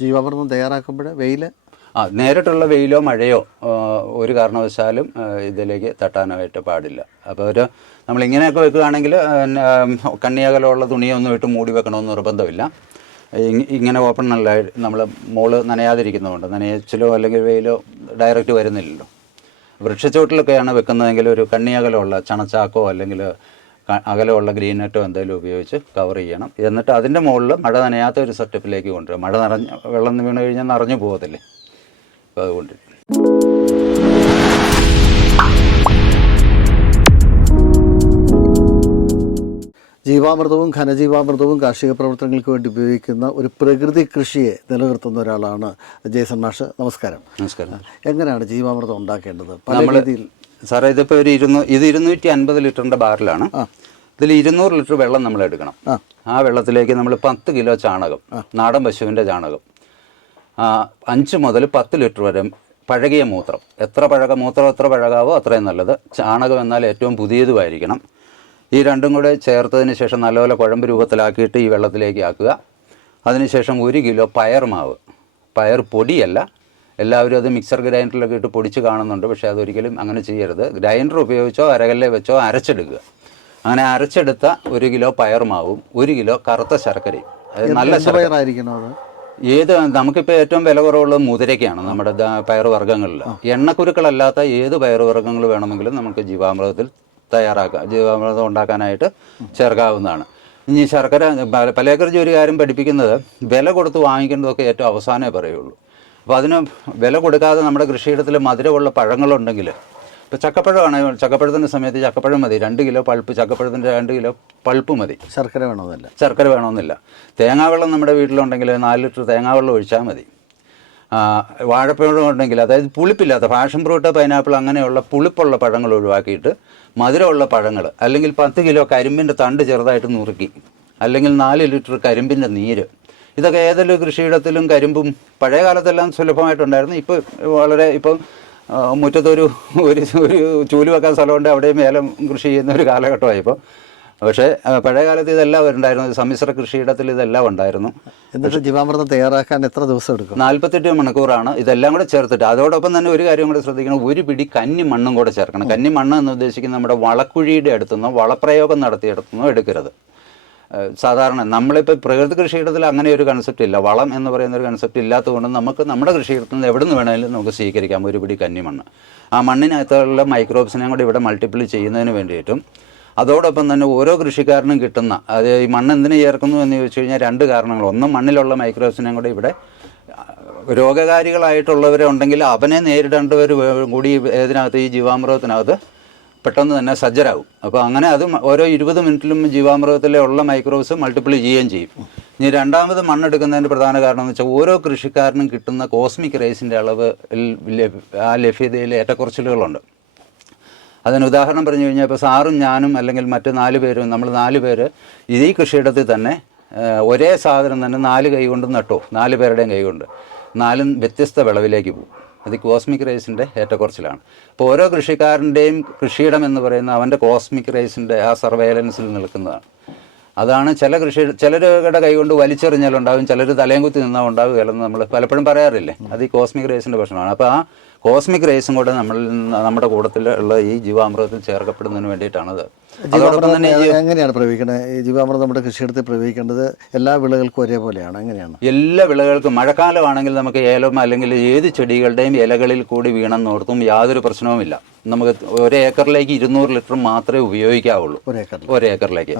ജീവാമൃതം തയ്യാറാക്കുമ്പോൾ വെയിൽ ആ നേരിട്ടുള്ള വെയിലോ മഴയോ ഒരു കാരണവശാലും ഇതിലേക്ക് തട്ടാനായിട്ട് പാടില്ല. അപ്പോൾ ഒരു നമ്മൾ ഇങ്ങനെയൊക്കെ വെക്കുകയാണെങ്കിൽ കണ്ണിയകലമുള്ള തുണിയൊന്നും ഇട്ട് മൂടി വെക്കണമെന്ന് നിർബന്ധമില്ല. ഇങ്ങനെ ഓപ്പൺ അല്ല നമ്മൾ മോൾ നനയാതിരിക്കുന്നതുകൊണ്ട് നനയച്ചിലോ അല്ലെങ്കിൽ വെയിലോ ഡയറക്റ്റ് വരുന്നില്ലല്ലോ. വൃക്ഷച്ചോട്ടിലൊക്കെയാണ് വെക്കുന്നതെങ്കിൽ ഒരു കണ്ണിയകലമുള്ള ചണച്ചാക്കോ അല്ലെങ്കിൽ അകലമുള്ള ഗ്രീൻ നെറ്റോ എന്തെങ്കിലും ഉപയോഗിച്ച് കവർ ചെയ്യണം. എന്നിട്ട് അതിന്റെ മുകളിൽ മഴ നനയാത്ത ഒരു സെറ്റപ്പിലേക്ക് കൊണ്ടുവരും മഴ നിറഞ്ഞ് വെള്ളം വീണ് കഴിഞ്ഞാൽ നിറഞ്ഞു പോകത്തില്ലേ? അപ്പോൾ അതുകൊണ്ട് ജീവാമൃതവും ഘനജീവാമൃതവും കാർഷിക പ്രവർത്തനങ്ങൾക്ക് വേണ്ടി ഉപയോഗിക്കുന്ന ഒരു പ്രകൃതി കൃഷിയെ നിലനിർത്തുന്ന ഒരാളാണ് ജേസൺ മാഷ്. നമസ്കാരം. നമസ്കാരം. എങ്ങനെയാണ് ജീവാമൃതം ഉണ്ടാക്കേണ്ടത്? പല രീതിയിൽ സാറേ ഇതിപ്പോൾ ഒരു ഇരുന്നൂ ഇത് ഇരുന്നൂറ്റി അൻപത് ലിറ്ററിന്റെ ബാറിലാണ് ഇതിൽ ഇരുന്നൂറ് ലിറ്റർ വെള്ളം നമ്മൾ എടുക്കണം. ആ. വെള്ളത്തിലേക്ക് നമ്മൾ പത്ത് കിലോ ചാണകം നാടൻ പശുവിന്റെ ചാണകം അഞ്ച് മുതൽ പത്ത് ലിറ്റർ വരെ പഴകിയ മൂത്രം. എത്ര പഴക മൂത്രം എത്ര പഴകാവോ അത്രയും നല്ലത്. ചാണകം എന്നാൽ ഏറ്റവും പുതിയതുമായിരിക്കണം. ഈ രണ്ടും കൂടെ ചേർത്തതിന് ശേഷം നല്ലപോലെ കുഴമ്പ് രൂപത്തിലാക്കിയിട്ട് ഈ വെള്ളത്തിലേക്ക് ആക്കുക. അതിനുശേഷം ഒരു കിലോ പയർ മാവ്. പയർ പൊടിയല്ല എല്ലാവരും അത് മിക്സർ ഗ്രൈൻഡറിലൊക്കെ ഇട്ട് പൊടിച്ച് കാണുന്നുണ്ട്. പക്ഷേ അതൊരിക്കലും അങ്ങനെ ചെയ്യരുത്. ഗ്രൈൻഡർ ഉപയോഗിച്ചോ അരകല്ലെ വെച്ചോ അരച്ചെടുക്കുക. അങ്ങനെ അരച്ചെടുത്ത ഒരു കിലോ പയർ മാവും ഒരു കിലോ കറുത്ത ശർക്കരയും. നല്ല പയറായിരിക്കണം അത്? ഏത് നമുക്കിപ്പോൾ ഏറ്റവും വില കുറവുള്ളത് മുതിരയ്ക്കാണ് നമ്മുടെ പയറുവർഗങ്ങളിൽ എണ്ണക്കുരുക്കളല്ലാത്ത ഏത് പയറുവർഗങ്ങൾ വേണമെങ്കിലും നമുക്ക് ജീവാമൃതത്തിൽ തയ്യാറാക്കാം. ജീവാമൃതം ഉണ്ടാക്കാനായിട്ട് ചേർക്കാവുന്നതാണ്. ഇനി ശർക്കര പല- പലേക്കർ ജോലിക്കാരും പഠിപ്പിക്കുന്നത് വില കൊടുത്ത് വാങ്ങിക്കേണ്ടതൊക്കെ ഏറ്റവും അവസാനമേ പറയുള്ളൂ. അപ്പോൾ അതിന് വില കൊടുക്കാതെ നമ്മുടെ കൃഷിയിടത്തിൽ മധുരമുള്ള പഴങ്ങളുണ്ടെങ്കിൽ ഇപ്പോൾ ചക്കപ്പഴമാണ് ചക്കപ്പഴത്തിന്റെ സമയത്ത് ചക്കപ്പഴം മതി. രണ്ട് കിലോ പൾപ്പ് ചക്കപ്പഴത്തിന്റെ രണ്ട് കിലോ പൾപ്പ് മതി. ശർക്കര വേണമെന്നില്ല. ശർക്കര വേണമെന്നില്ല. തേങ്ങാവെള്ളം നമ്മുടെ വീട്ടിലുണ്ടെങ്കിൽ നാല് ലിറ്റർ തേങ്ങാവെള്ളം ഒഴിച്ചാൽ മതി. വാഴപ്പഴം ഉണ്ടെങ്കിൽ അതായത് പുളിപ്പില്ലാത്ത ഫാഷൻ ഫ്രൂട്ട് പൈനാപ്പിൾ അങ്ങനെയുള്ള പുളിപ്പുള്ള പഴങ്ങൾ ഒഴിവാക്കിയിട്ട് മധുരമുള്ള പഴങ്ങൾ അല്ലെങ്കിൽ പത്ത് കിലോ കരിമ്പിന്റെ തണ്ട് ചെറുതായിട്ട് നുറുക്കി അല്ലെങ്കിൽ നാല് ലിറ്റർ കരിമ്പിന്റെ നീര് ഇതൊക്കെ ഏതൊരു കൃഷിയിടത്തിലും കരിമ്പും പഴയ കാലത്തെല്ലാം സുലഭമായിട്ടുണ്ടായിരുന്നു. ഇപ്പോൾ വളരെ ഇപ്പം മുറ്റത്തൊരു ഒരു ഒരു ചൂൽ വെക്കാൻ സ്ഥലമുണ്ട് അവിടെയും ഏലം കൃഷി ചെയ്യുന്ന ഒരു കാലഘട്ടമായി ഇപ്പോൾ പക്ഷേ പഴയ കാലത്ത് ഇതെല്ലാം ഉണ്ടായിരുന്നു. സമ്മിശ്ര കൃഷിയിടത്തിൽ ഇതെല്ലാം ഉണ്ടായിരുന്നു. എന്നിട്ട് ജീവാമൃതം തയ്യാറാക്കാൻ എത്ര ദിവസം എടുക്കും? നാൽപ്പത്തെട്ട് മണിക്കൂറാണ്. ഇതെല്ലാം കൂടെ ചേർത്തിട്ട് അതോടൊപ്പം തന്നെ ഒരു കാര്യം കൂടെ ശ്രദ്ധിക്കണം. ഒരു പിടി കന്നി മണ്ണും കൂടെ ചേർക്കണം. കന്നി മണ്ണ് എന്ന് ഉദ്ദേശിക്കുന്നത് നമ്മുടെ വളക്കുഴിയുടെ അടുത്തുനിന്നോ വളപ്രയോഗം നടത്തിയെടുത്തുനിന്നോ എടുക്കരുത്. സാധാരണ നമ്മളിപ്പോൾ പ്രകൃതി കൃഷിയിടത്തിൽ അങ്ങനെ ഒരു കൺസെപ്റ്റ് ഇല്ല. വളം എന്ന് പറയുന്ന ഒരു കൺസെപ്റ്റ് ഇല്ലാത്തതുകൊണ്ട് നമുക്ക് നമ്മുടെ കൃഷിയിടത്തിൽ നിന്ന് എവിടെ നിന്ന് വേണമെങ്കിലും നമുക്ക് സ്വീകരിക്കാം. ഒരു പിടി കന്നിമണ്ണ്. ആ മണ്ണിനകത്തുള്ള മൈക്രോബ്സിനെ കൂടി ഇവിടെ മൾട്ടിപ്പിൾ ചെയ്യുന്നതിന് വേണ്ടിയിട്ടും അതോടൊപ്പം തന്നെ ഓരോ കൃഷിക്കാരനും കിട്ടുന്ന അത് ഈ മണ്ണ് എന്തിനു ചേർക്കുന്നു എന്ന് ചോദിച്ചു കഴിഞ്ഞാൽ രണ്ട് കാരണങ്ങൾ. ഒന്ന് മണ്ണിലുള്ള മൈക്രോബ്സിനെ കൂടി ഇവിടെ രോഗകാരികളായിട്ടുള്ളവരെ ഉണ്ടെങ്കിൽ അവനെ നേരിടേണ്ടവർ കൂടി ഇതിനകത്ത് ഈ ജീവാമൃതത്തിനകത്ത് പെട്ടെന്ന് തന്നെ സജ്ജരാകും. അപ്പോൾ അങ്ങനെ അത് ഓരോ ഇരുപത് മിനിറ്റിലും ജീവാമൃതത്തിലെ ഉള്ള മൈക്രോബ്സ് മൾട്ടിപ്ലൈ ചെയ്യുകയും ചെയ്യും. ഇനി രണ്ടാമത് മണ്ണെടുക്കുന്നതിന്റെ പ്രധാന കാരണം എന്ന് വെച്ചാൽ ഓരോ കൃഷിക്കാരനും കിട്ടുന്ന കോസ്മിക് റേസിന്റെ അളവ് ആ ലഭ്യതയിൽ ഏറ്റക്കുറച്ചിലുകളുണ്ട്. അതിന് ഉദാഹരണം പറഞ്ഞു കഴിഞ്ഞാൽ ഇപ്പോൾ സാറും ഞാനും അല്ലെങ്കിൽ മറ്റ് നാല് പേരും നമ്മൾ നാല് പേര് ഈ കൃഷിയിടത്തിൽ തന്നെ ഒരേ സാധനം തന്നെ നാല് കൈ കൊണ്ട് നട്ടു. നാല് പേരുടെയും കൈ കൊണ്ട് നാലും വ്യത്യസ്ത വിളവിലേക്ക് പോകും. അത് കോസ്മിക് റേസിന്റെ ഏറ്റക്കുറച്ചിലാണ്. അപ്പോൾ ഓരോ കൃഷിക്കാരന്റെയും കൃഷിയിടം എന്ന് പറയുന്ന അവന്റെ കോസ്മിക് റേസിന്റെ ആ സർവൈലൻസിൽ നിൽക്കുന്നതാണ്. അതാണ് ചില കൃഷി ചിലരുടെ കൈകൊണ്ട് വലിച്ചെറിഞ്ഞാലുണ്ടാവും ചിലർ തലയും കുത്തി നിന്നാൽ ഉണ്ടാവുകയല്ലെന്ന് നമ്മൾ പലപ്പോഴും പറയാറില്ലേ. അത് ഈ കോസ്മിക് റേസിന്റെ പ്രശ്നമാണ് അപ്പോൾ ആ കോസ്മിക് റേസും കൂടെ നമ്മൾ നമ്മുടെ കൂട്ടത്തിലുള്ള ഈ ജീവാമൃതത്തിൽ ചേർക്കപ്പെടുന്നതിന് വേണ്ടിയിട്ടാണത്. അതോടൊപ്പം തന്നെ ഈ എങ്ങനെയാണ് പ്രയോഗിക്കേണ്ടത് ഈ ജീവാമൃതം നമ്മുടെ കൃഷിയിടത്തിൽ പ്രയോഗിക്കേണ്ടത് എല്ലാ വിളകൾക്കും ഒരേപോലെയാണ്. എങ്ങനെയാണ്? എല്ലാ വിളകൾക്കും മഴക്കാലമാണെങ്കിൽ നമുക്ക് ഏലം അല്ലെങ്കിൽ ഏത് ചെടികളുടെയും ഇലകളിൽ കൂടി വീണെന്നോർത്തും യാതൊരു പ്രശ്നവുമില്ല. നമുക്ക് ഒരു ഏക്കറിലേക്ക് ഇരുന്നൂറ് ലിറ്റർ മാത്രമേ ഉപയോഗിക്കാവുള്ളൂ. ഒരു ഏക്കറിലേക്ക്.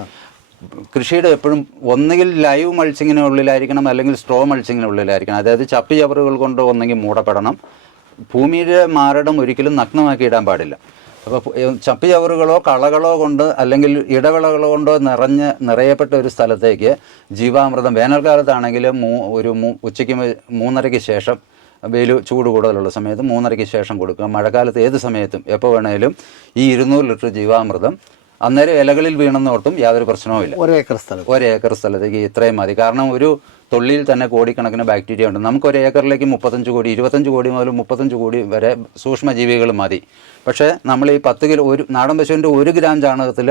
കൃഷിയുടെ എപ്പോഴും ഒന്നുകിൽ ലൈവ് മൾച്ചിങ്ങിന് ഉള്ളിലായിരിക്കണം അല്ലെങ്കിൽ സ്ട്രോ മൾച്ചിങ്ങിന് ഉള്ളിലായിരിക്കണം അതായത് ചപ്പി ചവറുകൾ കൊണ്ട് ഒന്നെങ്കിൽ മൂടപ്പെടണം. ഭൂമിയുടെ മാരടം ഒരിക്കലും നഗ്നമാക്കി ഇടാൻ പാടില്ല. അപ്പോൾ ചപ്പി ചവറുകളോ കളകളോ കൊണ്ട് അല്ലെങ്കിൽ ഇടവിളകളോ കൊണ്ടോ നിറഞ്ഞ് നിറയപ്പെട്ട ഒരു സ്ഥലത്തേക്ക് ജീവാമൃതം വേനൽക്കാലത്താണെങ്കിൽ മൂ ഒരു മൂ ഉച്ചയ്ക്ക് മൂന്നരയ്ക്ക് ശേഷം വെയിൽ ചൂട് കൂടുതലുള്ള സമയത്ത് മൂന്നരയ്ക്ക് ശേഷം കൊടുക്കുക. മഴക്കാലത്ത് ഏത് സമയത്തും എപ്പോൾ വേണേലും ഈ ഇരുന്നൂറ് ലിറ്റർ ജീവാമൃതം അന്നേരം ഇലകളിൽ വീണെന്നോർത്തും യാതൊരു പ്രശ്നവുമില്ല ഒരേക്കർ സ്ഥലം ഒരു ഏക്കർ സ്ഥലത്തേക്ക് ഇത്രയും മതി. കാരണം ഒരു തൊള്ളിയിൽ തന്നെ കോടിക്കണക്കിന് ബാക്ടീരിയ ഉണ്ട്. നമുക്ക് ഒരു ഏക്കറിലേക്ക് മുപ്പത്തഞ്ച് കോടി ഇരുപത്തഞ്ച് കോടി മുതൽ മുപ്പത്തഞ്ച് കോടി വരെ സൂക്ഷ്മജീവികൾ മതി. പക്ഷേ നമ്മൾ ഈ പത്ത് കിലോ ഒരു നാടൻ പശുവിന്റെ ഒരു ഗ്രാം ചാണകത്തിൽ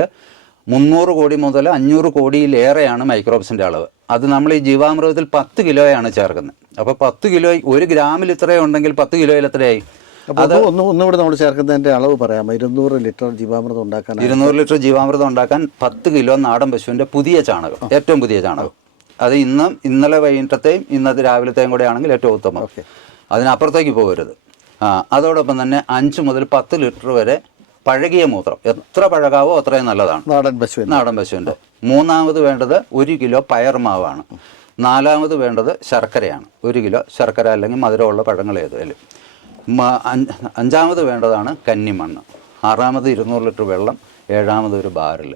മുന്നൂറ് കോടി മുതൽ അഞ്ഞൂറ് കോടിയിലേറെയാണ് മൈക്രോബ്സിന്റെ അളവ്. അത് നമ്മൾ ഈ ജീവാമൃതത്തിൽ പത്ത് കിലോയാണ് ചേർക്കുന്നത്. അപ്പോൾ പത്ത് കിലോ ഒരു ഗ്രാമിൽ ഇത്രയും ഉണ്ടെങ്കിൽ പത്ത് കിലോയിൽ എത്രയായി ഒന്ന് ഒന്ന് ഒന്നുകൂടെ നമ്മൾ ചേർക്കുന്നതിന്റെ അളവ് പറയാം. ഇരുന്നൂറ് ലിറ്റർ ജീവാമൃതം ഉണ്ടാക്കാൻ ഇരുന്നൂറ് ലിറ്റർ ജീവാമൃതം ഉണ്ടാക്കാൻ പത്ത് കിലോ നാടൻ പശുവിന്റെ പുതിയ ചാണകം ഏറ്റവും പുതിയ ചാണകം. അത് ഇന്നും ഇന്നലെ വൈകിട്ടത്തെയും ഇന്നത്തെ രാവിലത്തെയും കൂടെ ആണെങ്കിൽ ഏറ്റവും ഉത്തമം. അതിനപ്പുറത്തേക്ക് പോകരുത്. ആ അതോടൊപ്പം തന്നെ അഞ്ച് മുതൽ പത്ത് ലിറ്റർ വരെ പഴകിയ മൂത്രം. എത്ര പഴകാവോ അത്രയും നല്ലതാണ്. നാടൻ പശു നാടൻ പശുവിന്റെ മൂന്നാമത് വേണ്ടത് ഒരു കിലോ പയർ മാവാണ്. നാലാമത് വേണ്ടത് ശർക്കരയാണ്. ഒരു കിലോ ശർക്കര അല്ലെങ്കിൽ മധുരമുള്ള പഴങ്ങൾ ഏതായാലും അഞ്ചാമത് വേണ്ടതാണ് കന്നിമണ്ണ്. ആറാമത് ഇരുന്നൂറ് ലിറ്റർ വെള്ളം ഏഴാമത് ഒരു ബാരൽ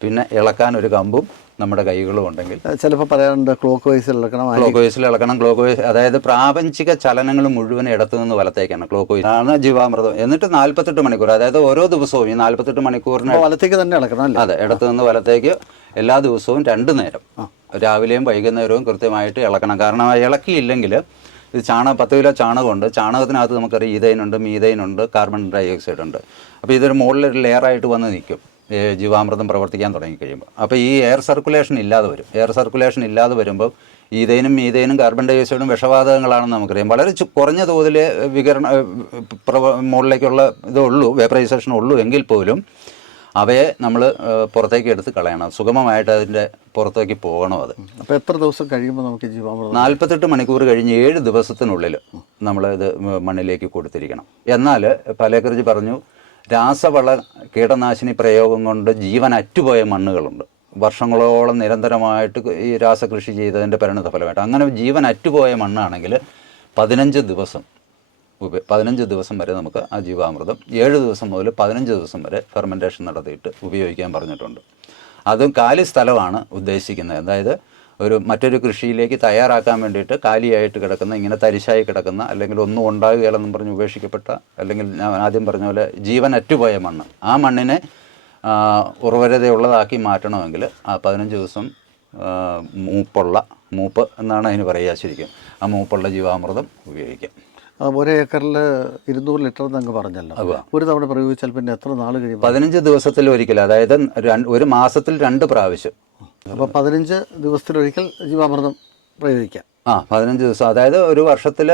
പിന്നെ ഇളക്കാൻ ഒരു കമ്പും നമ്മുടെ കൈകളും ഉണ്ടെങ്കിൽ. ചിലപ്പോൾ പറയാറുണ്ട് ക്ലോക്ക് വൈസിൽ ഇളക്കണം ക്ലോക്ക് വൈസിൽ ഇളക്കണം ക്ലോക്ക് വൈസ് അതായത് പ്രാപഞ്ചിക ചലനങ്ങൾ മുഴുവൻ ഇടത്തു നിന്ന് വലത്തേക്കാണ് ക്ലോക്ക് വൈസ്. ആണ് ജീവാമൃതം. എന്നിട്ട് നാൽപ്പത്തെട്ട് മണിക്കൂർ അതായത് ഓരോ ദിവസവും ഈ നാൽപ്പത്തെട്ട് മണിക്കൂറിന് വലത്തേക്ക് തന്നെ ഇളക്കണം അല്ലേ? അതെ ഇടത്തു നിന്ന് വലത്തേക്ക് എല്ലാ ദിവസവും രണ്ട് നേരം. രാവിലെയും വൈകുന്നേരവും കൃത്യമായിട്ട് ഇളക്കണം. കാരണം ഇളക്കിയില്ലെങ്കിൽ ഇത് ചാണകം പത്ത് കിലോ ചാണകമുണ്ട്. ചാണകത്തിനകത്ത് നമുക്കറിയാം ഈതൈനുണ്ട് മീതൈനുണ്ട് കാർബൺ ഡൈ ഓക്സൈഡ് ഉണ്ട്. അപ്പോൾ ഇതൊരു മുകളിലൊരു ലെയറായിട്ട് വന്ന് നിൽക്കും. ജീവാമൃതം പ്രവർത്തിക്കാൻ തുടങ്ങി കഴിയുമ്പോൾ അപ്പോൾ ഈ എയർ സർക്കുലേഷൻ ഇല്ലാതെ വരും. എയർ സർക്കുലേഷൻ ഇല്ലാതെ വരുമ്പോൾ ഈതൈനും മീതൈനും കാർബൺ ഡൈ ഓക്സൈഡും വിഷവാതകങ്ങളാണെന്ന് നമുക്കറിയാം. വളരെ കുറഞ്ഞ തോതിൽ വികരണ മുകളിലേക്കുള്ള ഇതേ ഉള്ളൂ വേപ്പറൈസേഷൻ ഉള്ളൂ എങ്കിൽ പോലും അവയെ നമ്മൾ പുറത്തേക്ക് എടുത്ത് കളയണം. സുഗമമായിട്ട് അതിന്റെ പുറത്തേക്ക് പോകണം അത്. അപ്പോൾ എത്ര ദിവസം കഴിയുമ്പോൾ നമുക്ക് ജീവാമൃതം? നാൽപ്പത്തെട്ട് മണിക്കൂർ കഴിഞ്ഞ് ഏഴ് ദിവസത്തിനുള്ളിൽ നമ്മൾ ഇത് മണ്ണിലേക്ക് കൊടുത്തിരിക്കണം. എന്നാൽ പലേക്കറിജി പറഞ്ഞു രാസവള കീടനാശിനി പ്രയോഗം കൊണ്ട് ജീവൻ അറ്റുപോയ മണ്ണുകളുണ്ട്. വർഷങ്ങളോളം നിരന്തരമായിട്ട് ഈ രാസകൃഷി ചെയ്തതിന്റെ പരിണതഫലമായിട്ട്. അങ്ങനെ ജീവൻ അറ്റുപോയ മണ്ണാണെങ്കിൽ പതിനഞ്ച് ദിവസം പതിനഞ്ച് ദിവസം വരെ നമുക്ക് ആ ജീവാമൃതം ഏഴ് ദിവസം മുതൽ പതിനഞ്ച് ദിവസം വരെ ഫെർമെന്റേഷൻ നടത്തിയിട്ട് ഉപയോഗിക്കാൻ പറഞ്ഞിട്ടുണ്ട്. അതും കാലി സ്ഥലമാണ് ഉദ്ദേശിക്കുന്നത്. അതായത് ഒരു മറ്റൊരു കൃഷിയിലേക്ക് തയ്യാറാക്കാൻ വേണ്ടിയിട്ട് കാലിയായിട്ട് കിടക്കുന്ന ഇങ്ങനെ തരിശായി കിടക്കുന്ന അല്ലെങ്കിൽ ഒന്നും ഉണ്ടാകുകയില്ലെന്നും പറഞ്ഞ് ഉപേക്ഷിക്കപ്പെട്ട അല്ലെങ്കിൽ ഞാൻ ആദ്യം പറഞ്ഞ പോലെ ജീവൻ അറ്റുപോയ മണ്ണ്. ആ മണ്ണിനെ ഉർവരതയുള്ളതാക്കി മാറ്റണമെങ്കിൽ ആ പതിനഞ്ച് ദിവസം മൂപ്പുള്ള മൂപ്പ് എന്നാണ് അതിന് പറയുക ശരിക്കും. ആ മൂപ്പുള്ള ജീവാമൃതം ഉപയോഗിക്കാം. ഒരു ഏക്കറിൽ ഇരുന്നൂറ് ലിറ്റർ എന്നങ്ങ് പറഞ്ഞല്ലോ. ഒരു തവണ പ്രയോഗിച്ചാൽ പിന്നെ എത്ര നാൾ കഴിയും? പതിനഞ്ച് ദിവസത്തിൽ ഒരിക്കൽ അതായത് ഒരു മാസത്തിൽ രണ്ട് പ്രാവശ്യം. അപ്പോൾ പതിനഞ്ച് ദിവസത്തിലൊരിക്കൽ ജീവാമൃതം പ്രയോഗിക്കാം. ആ പതിനഞ്ച് ദിവസം. അതായത് ഒരു വർഷത്തിൽ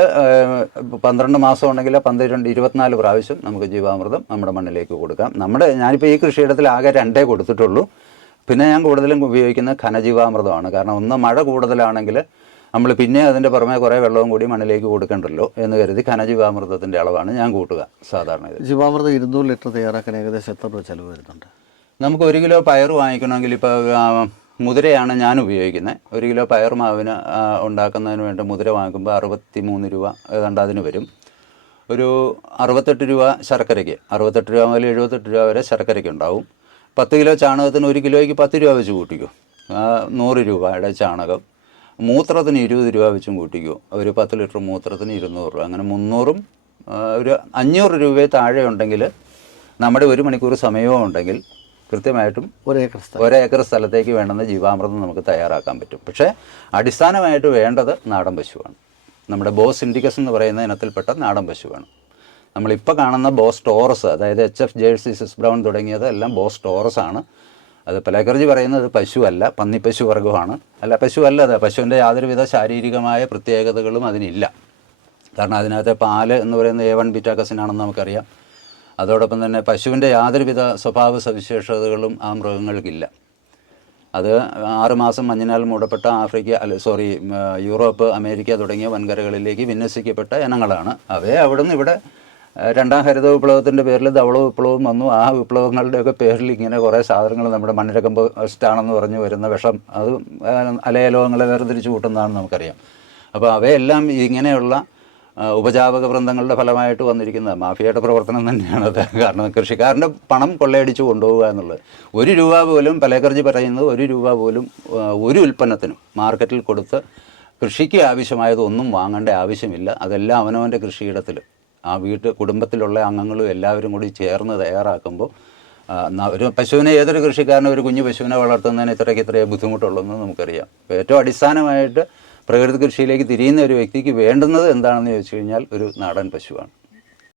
പന്ത്രണ്ട് മാസം ഉണ്ടെങ്കിൽ പന്ത്രണ്ട് ഇരുപത്തിനാല് പ്രാവശ്യം നമുക്ക് ജീവാമൃതം നമ്മുടെ മണ്ണിലേക്ക് കൊടുക്കാം. നമ്മുടെ ഞാനിപ്പോൾ ഈ കൃഷിയിടത്തിൽ ആകെ രണ്ടേ കൊടുത്തിട്ടുള്ളൂ. പിന്നെ ഞാൻ കൂടുതലും ഉപയോഗിക്കുന്നത് ഖനജീവാമൃതമാണ്. കാരണം ഒന്ന് മഴ കൂടുതലാണെങ്കിൽ നമ്മൾ പിന്നെ അതിന്റെ പുറമെ കുറേ വെള്ളവും കൂടി മണ്ണിലേക്ക് കൊടുക്കണ്ടല്ലോ എന്ന് കരുതി ഘനജീവാമൃതത്തിന്റെ അളവാണ് ഞാൻ കൂട്ടുക സാധാരണ ഇത്. ജീവാമൃതം ഇരുന്നൂറ് ലിറ്റർ തയ്യാറാക്കാൻ ഏകദേശം എത്ര രൂപ ചിലവ് വരുന്നുണ്ട്? നമുക്ക് ഒരു കിലോ പയർ വാങ്ങിക്കണമെങ്കിൽ ഇപ്പോൾ മുതിരയാണ് ഞാൻ ഉപയോഗിക്കുന്നത്. ഒരു കിലോ പയർ മാവിന് ഉണ്ടാക്കുന്നതിന് വേണ്ടി മുതിര വാങ്ങിക്കുമ്പോൾ അറുപത്തി മൂന്ന് രൂപ ഏതാണ്ട് അതിന് വരും. ഒരു അറുപത്തെട്ട് രൂപ ശർക്കരയ്ക്ക് അറുപത്തെട്ട് രൂപ മുതൽ എഴുപത്തെട്ട് രൂപ വരെ ശർക്കരയ്ക്ക് ഉണ്ടാവും. പത്ത് കിലോ ചാണകത്തിന് ഒരു കിലോയ്ക്ക് പത്ത് രൂപ വെച്ച് കൂട്ടിക്കും. നൂറ് രൂപയുടെ ചാണകം. മൂത്രത്തിന് ഇരുപത് രൂപ വെച്ചും കൂട്ടിക്കോ. ഒരു പത്ത് ലിറ്റർ മൂത്രത്തിന് ഇരുന്നൂറ് രൂപ. അങ്ങനെ മുന്നൂറും ഒരു അഞ്ഞൂറ് രൂപയെ താഴെ ഉണ്ടെങ്കിൽ നമ്മുടെ ഒരു മണിക്കൂർ സമയവും ഉണ്ടെങ്കിൽ കൃത്യമായിട്ടും ഒരു ഏക്കർ സ്ഥലം. ഒരേക്കർ സ്ഥലത്തേക്ക് വേണ്ടുന്ന ജീവാമൃതം നമുക്ക് തയ്യാറാക്കാൻ പറ്റും. പക്ഷേ അടിസ്ഥാനമായിട്ട് വേണ്ടത് നാടൻ പശുവാണ്. നമ്മുടെ ബോസ് ഇൻഡിക്കസ് എന്ന് പറയുന്ന ഇനത്തിൽപ്പെട്ട നാടൻ പശുവാണ്. നമ്മളിപ്പോൾ കാണുന്ന ബോസ് ടോറസ് അതായത് H F Jersey Swiss brown തുടങ്ങിയത് എല്ലാം ബോസ് ടോറസ് ആണ് അത് പലേക്കർജി പറയുന്നത് പശുവല്ല പന്നിപ്പശു വർഗമാണ്. അല്ല പശു അല്ല അത്. പശുവിന്റെ യാതൊരുവിധ ശാരീരികമായ പ്രത്യേകതകളും അതിനില്ല. കാരണം അതിനകത്തെ പാൽ എന്ന് പറയുന്നത് എ വൺ ബിറ്റാക്കസിനാണെന്ന് നമുക്കറിയാം. അതോടൊപ്പം തന്നെ പശുവിന്റെ യാതൊരുവിധ സ്വഭാവ സവിശേഷതകളും ആ മൃഗങ്ങൾക്കില്ല. അത് ആറുമാസം മഞ്ഞിനാൽ മൂടപ്പെട്ട ആഫ്രിക്ക അല്ല സോറി യൂറോപ്പ് അമേരിക്ക തുടങ്ങിയ വൻകരകളിലേക്ക് വിന്യസിക്കപ്പെട്ട ഇനങ്ങളാണ്. അവയെ അവിടുന്ന് ഇവിടെ രണ്ടാം ഹരിത വിപ്ലവത്തിന്റെ പേരിൽ ധവള വിപ്ലവം വന്നു. ആ വിപ്ലവങ്ങളുടെയൊക്കെ പേരിൽ ഇങ്ങനെ കുറേ സാധനങ്ങൾ നമ്മുടെ മണ്ണിരക്കമ്പ് സ്റ്റാണെന്ന് പറഞ്ഞ് വരുന്ന വിഷം അത് അലയലോകങ്ങളെ വേർതിരിച്ച് കൂട്ടുന്നതാണെന്ന് നമുക്കറിയാം. അപ്പോൾ അവയെല്ലാം ഇങ്ങനെയുള്ള ഉപജാപക വൃന്ദങ്ങളുടെ ഫലമായിട്ട് വന്നിരിക്കുന്നത് മാഫിയയുടെ പ്രവർത്തനം തന്നെയാണ് അത്. കാരണം കൃഷിക്കാരന്റെ പണം കൊള്ളയടിച്ച് കൊണ്ടുപോകുക എന്നുള്ളത്. ഒരു രൂപ പോലും പലേക്കർജി പറയുന്നത് ഒരു രൂപ പോലും ഒരു ഉൽപ്പന്നത്തിനും മാർക്കറ്റിൽ കൊടുത്ത് കൃഷിക്ക് ആവശ്യമായതൊന്നും വാങ്ങേണ്ട ആവശ്യമില്ല. അതെല്ലാം അവനവന്റെ കൃഷിയിടത്തിൽ ആ വീട്ട് കുടുംബത്തിലുള്ള അംഗങ്ങളും എല്ലാവരും കൂടി ചേർന്ന് തയ്യാറാക്കുമ്പോൾ ഒരു പശുവിനെ ഏതൊരു കൃഷിക്കാരനും ഒരു കുഞ്ഞു പശുവിനെ വളർത്തുന്നതിന് ഇത്രയ്ക്ക് ഇത്രയേ ബുദ്ധിമുട്ടുള്ളൂ നമുക്കറിയാം. ഏറ്റവും അടിസ്ഥാനമായിട്ട് പ്രകൃതി കൃഷിയിലേക്ക് തിരിയുന്ന ഒരു വ്യക്തിക്ക് വേണ്ടുന്നത് എന്താണെന്ന് ചോദിച്ചു കഴിഞ്ഞാൽ ഒരു നാടൻ പശുവാണ്.